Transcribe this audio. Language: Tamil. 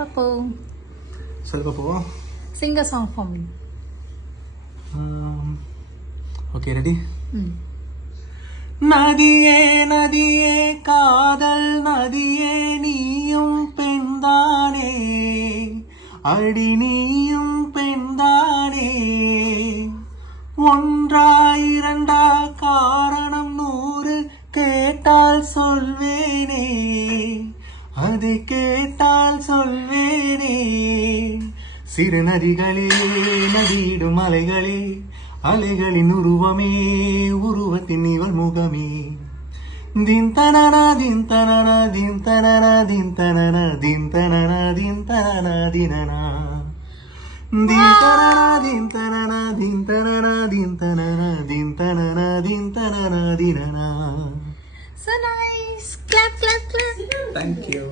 Papu, சொல்லு பாப்போ. sing a song for me. Okay ready. நதியே நதியே காதல் நதியே நீயும் பெண்தானே, அடி நீயும் பெண்தானே, ஒன்றா இரண்டா காரணம் 100 கேட்டால் சொல்வேனே, அதை கேட்டால் சொல்வேனே. சிறு நதிகளே நதியிடும் அலைகளே, அலைகளின் உருவமே உருவத்தின் இவள் முகமே. தின் தனனா தின் தனனா தின் தனனா தின் தனனா தின் தனனா தின் தனனா தினனா தின் தனனா தின் தனனா தின் தனனா தின் தனனா தின் தனனா தின் தனனா தினனா. So nice. Clap, clap, clap. Thank you.